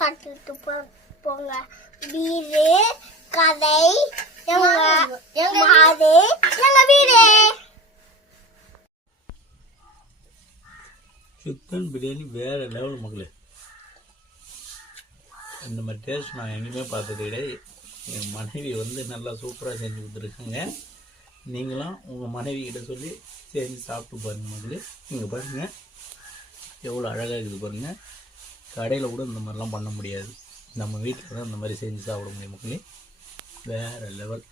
சாப்பிட்டு போங்க. வீடு கதை மாடு எங்க வீடு. சிக்கன் பிரியாணி வேறு லெவல் மக்களே. இந்த மாதிரி டேஸ்ட் நான் எங்கேயுமே பார்த்தது கிடையாது. என் மனைவி வந்து நல்லா சூப்பராக செஞ்சு கொடுத்துருக்காங்க. நீங்களும் உங்கள் மனைவி கிட்ட சொல்லி செஞ்சு சாப்பிட்டு பாருங்கள் மக்களே. நீங்கள் பாருங்கள் எவ்வளோ அழகாக இருக்குது பாருங்கள். கடையில் கூட இந்த மாதிரிலாம் பண்ண முடியாது. நம்ம வீட்டில் தான் இந்த மாதிரி செஞ்சு சாப்பிட முடியும் மக்களே. வேறு லெவல்.